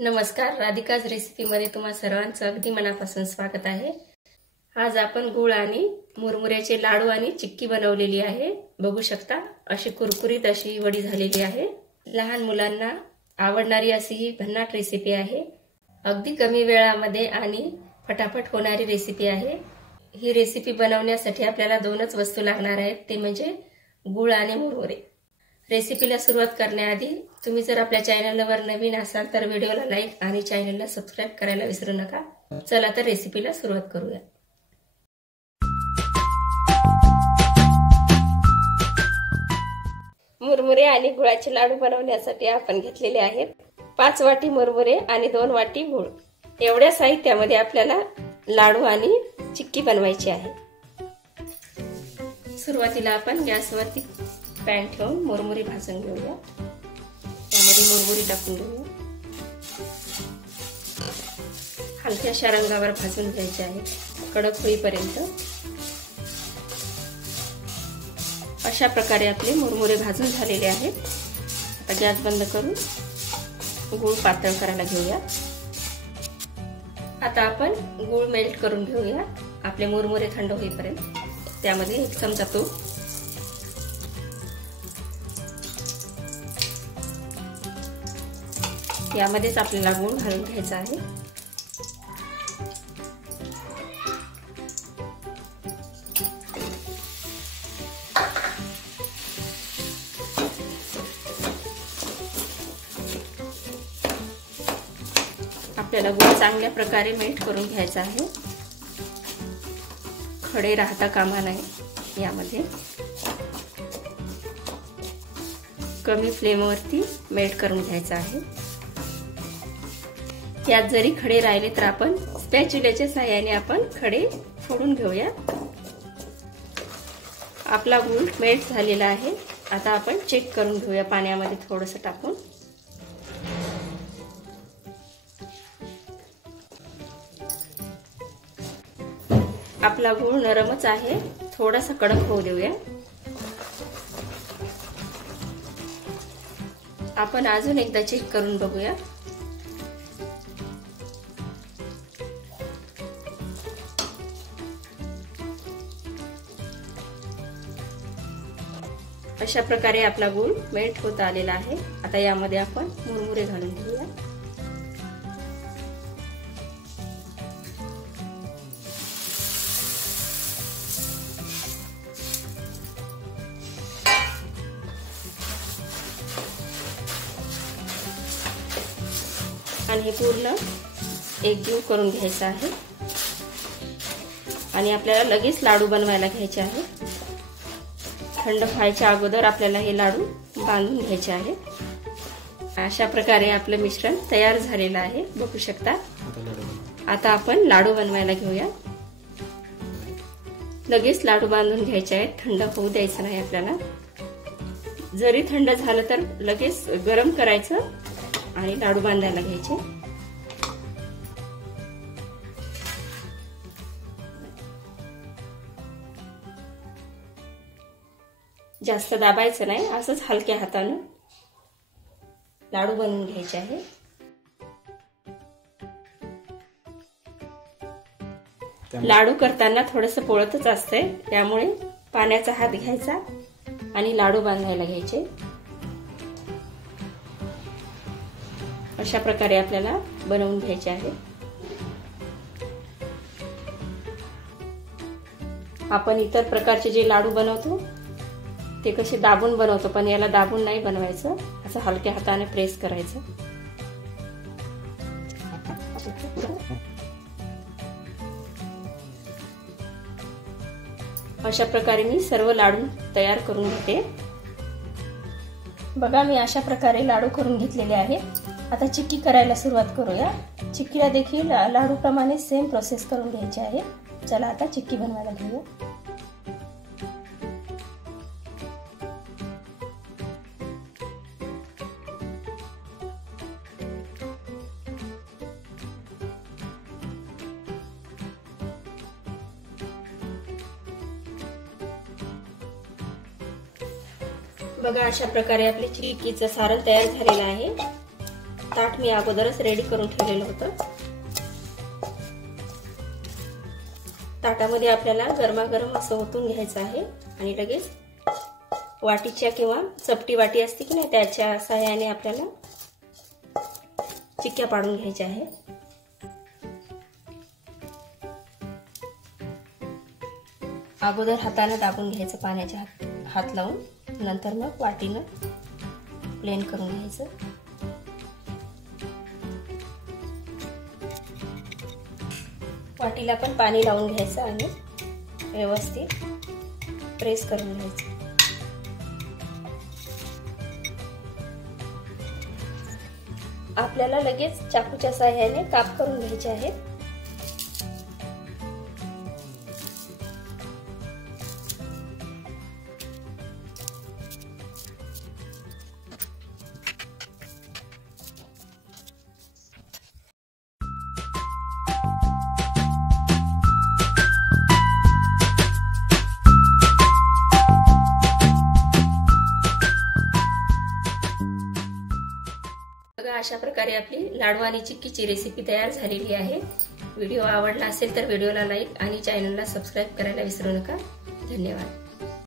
नमस्कार, राधिकाज रेसिपीमध्ये तुम्हा सर्वांचं अगदी मनापासून स्वागत आहे। आज आपण गुळ आणि मुरमुऱ्याचे लाडू आणि चिक्की बनवलेली आहे। बघू शकता अशी कुरकुरीत अशी वडी झालेली आहे। लहान मुलांना आवडणारी अशी ही भन्नाट रेसिपी आहे। अगदी कमी वेळामध्ये आणि फटाफट होणारी रेसिपी आहे। ही रेसिपी बनवण्यासाठी आपल्याला दोनच वस्तू लागणार आहेत, ते म्हणजे गुळ आणि मुरमुरे। रेसिपीला सुरुवात करण्याआधी तुम्ही जर आपल्या चॅनलवर नवीन असाल तर व्हिडिओला लाईक आणि चॅनलला सबस्क्राइब करायला विसरू नका। चला तर रेसिपीला सुरुवात करूया। मुरमुरे आणि गुळाचे लाडू बनवण्यासाठी आपण घेतलेले आहेत 5 वाटी मुरमुरे आणि 2 वाटी गुळ। एवढ्या साहित्यामध्ये आपल्याला लाडू आणि चिक्की बनवायची आहे। सुरुवातीला आपण गॅसवरती पॅन ठेवून मुरमुरे भाजून घेऊया। त्यामध्ये मुरमुरे टाकून घेऊया। हलक्याशा रंगावर भाजून घ्यायचे आहे, कडक होईपर्यंत। अशा प्रकारे आपले मुरमुरे भाजून झालेले आहेत। आता गॅस बंद करून गूळ पातळ करायला घेऊया। आता आपण गूळ मेल्ट करून घेऊया आपले मुरमुरे थंड होईपर्यंत। त्यामध्ये 1 चमचा तूप, यामध्येच आपल्याला गूळ घालून घ्यायचा आहे। आपल्याला गूळ चांगल्या प्रकारे मेल्ट करून घ्यायचा आहे, खडे राहता कामा नये। यामध्ये कमी फ्लेमवरती मेल्ट करून घ्यायचा आहे। यात जरी खडे राहिले तर आपण स्पॅच्युलाच्या सहाय्याने आपण खडे फोडून घेऊया। आपला गूळ मेल्ट झालेला आहे। आता आपण चेक करून घेऊया पाण्यामध्ये थोडंसं टाकून। आपला गूळ नरमच आहे, थोडासा कडक होऊ देऊया। आपण अजून एकदा चेक करून बघूया। अशा प्रकारे आपला गूळ मेल्ट होत आलेला आहे। आता यामध्ये आपण मुरमुरे घालून घेऊया। आणि हे पूर्ण एकजीव करून घ्यायचं आहे। आणि आपल्याला लगेच लाडू बनवायला घ्यायचे आहे। थंड व्हायच्या अगोदर आपल्याला हे लाडू बांधून घ्यायचे आहेत। अशा प्रकारे आपलं मिश्रण तयार झालेलं आहे, बघू शकता। आता आपण लाडू बनवायला घेऊया। लगेच लाडू बांधून घ्यायचे आहेत, थंड होऊ द्यायचं नाही आपल्याला। जरी थंड झालं तर लगेच गरम करायचं आणि लाडू बांधायला घ्यायचे। जास्त दाबायचं नाही, असंच हलक्या हाताने लाडू बनवून घ्यायचे आहे। लाडू करताना थोडंसं पोळतच असतंय, त्यामुळे पाण्याचा हात घ्यायचा आणि लाडू बांधायला घ्यायचे। अशा प्रकारे आपल्याला बनवून घ्यायचे आहे। आपण इतर प्रकारचे जे लाडू बनवतो ते कसे दाबून बनवतो, पण याला दाबून नाही बनवायचं, असं हलक्या हाताने प्रेस करायचं। अशा प्रकारे मी सर्व लाडू तयार करून घेते। बघा, मी अशा प्रकारे लाडू करून घेतलेले आहे। आता चिक्की करायला सुरुवात करूया। चिक्कीला देखील लाडू प्रमाणे सेम प्रोसेस करून घ्यायची आहे। चला आता चिक्की बनवायला घेऊया। बघा, अशा प्रकारे आपले चिक्कीचं सारण तयार झालेलं आहे। ताट मी अगोदरच रेडी करून ठेवलेलं होतं। ताटामध्ये आपल्याला गरमागरम असं ओतून घ्यायचं आहे आणि लगेच वाटीच्या किंवा चपटी वाटी असते की नाही त्याच्या सहाय्याने आपल्याला चिक्क्या पाडून घ्यायच्या आहे। अगोदर हाताने दाबून घ्यायचं पाण्याच्या हात लावून, नंतर मग वाटीनं प्लेन करून घ्यायचं। वाटीला पण पाणी लावून घ्यायचं आणि व्यवस्थित प्रेस करून घ्यायचं। आपल्याला लगेच चाकूच्या सहाय्याने काप करून घ्यायचे आहेत। अशा प्रकारे आपली लाडू आणि चिक्कीची रेसिपी तयार झालेली आहे। व्हिडिओ आवडला असेल तर व्हिडिओला लाईक आणि चॅनलला सबस्क्राईब करायला विसरू नका। धन्यवाद।